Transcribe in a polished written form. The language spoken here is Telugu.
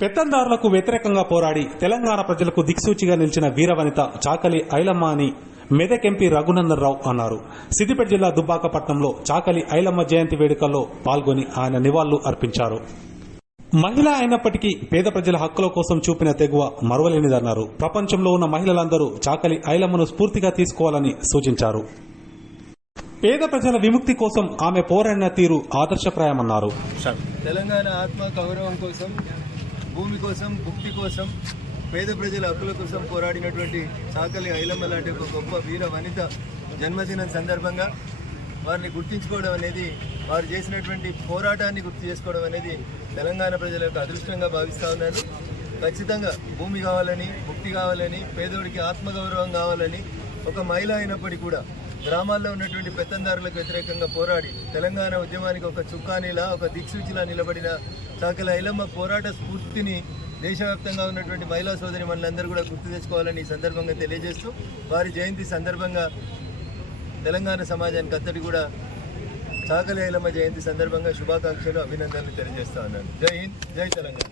పెత్తందారులకు వ్యతిరేకంగా పోరాడి తెలంగాణ ప్రజలకు దిక్సూచిగా నిలిచిన వీరవనిత చాకలి ఐలమ్మ అని మెదక్ ఎంపీ రఘునందన్ రావు అన్నారు. సిద్దిపేట జిల్లా దుబ్బాక పట్టణంలో చాకలి ఐలమ్మ జయంతి వేడుకల్లో పాల్గొని ఆయన నివాళులు అర్పించారు. మహిళ అయినప్పటికీ పేద ప్రజల హక్కుల కోసం చూపిన తెగువ మరువలేనిదన్నారు. ప్రపంచంలో ఉన్న మహిళలందరూ చాకలి ఐలమ్మను స్ఫూర్తిగా తీసుకోవాలని సూచించారు. పేద ప్రజల విముక్తి కోసం ఆమె పోరాడిన తీరు ఆదర్శప్రాయమన్నారు. తెలంగాణ ఆత్మ గౌరవం కోసం, భూమి కోసం, భుక్తి కోసం, పేద ప్రజల హక్కుల కోసం పోరాడినటువంటి చాకలి ఐలమ్మ లాంటి ఒక గొప్ప వీర వనిత జన్మదినం సందర్భంగా వారిని గుర్తించుకోవడం అనేది, వారు చేసినటువంటి పోరాటాన్ని గుర్తు చేసుకోవడం అనేది తెలంగాణ ప్రజల యొక్క అదృష్టంగా భావిస్తూ ఉన్నాను. ఖచ్చితంగా భూమి కావాలని, భుక్తి కావాలని, పేదోడికి ఆత్మగౌరవం కావాలని ఒక మహిళ అయినప్పటికీ కూడా గ్రామాల్లో ఉన్నటువంటి పెత్తందారులకు వ్యతిరేకంగా పోరాడి తెలంగాణ ఉద్యమానికి ఒక చుక్కానిలా, ఒక దిక్సూచిలా నిలబడిన చాకలి ఐలమ్మ పోరాట స్ఫూర్తిని దేశవ్యాప్తంగా ఉన్నటువంటి మహిళా సోదరి మనందరూ కూడా గుర్తు తెచ్చుకోవాలని ఈ సందర్భంగా తెలియజేస్తూ, వారి జయంతి సందర్భంగా తెలంగాణ సమాజానికి అంతటి కూడా చాకలి ఐలమ్మ జయంతి సందర్భంగా శుభాకాంక్షలు, అభినందనలు తెలియజేస్తా ఉన్నాను. జై హింద్, జై తెలంగాణ.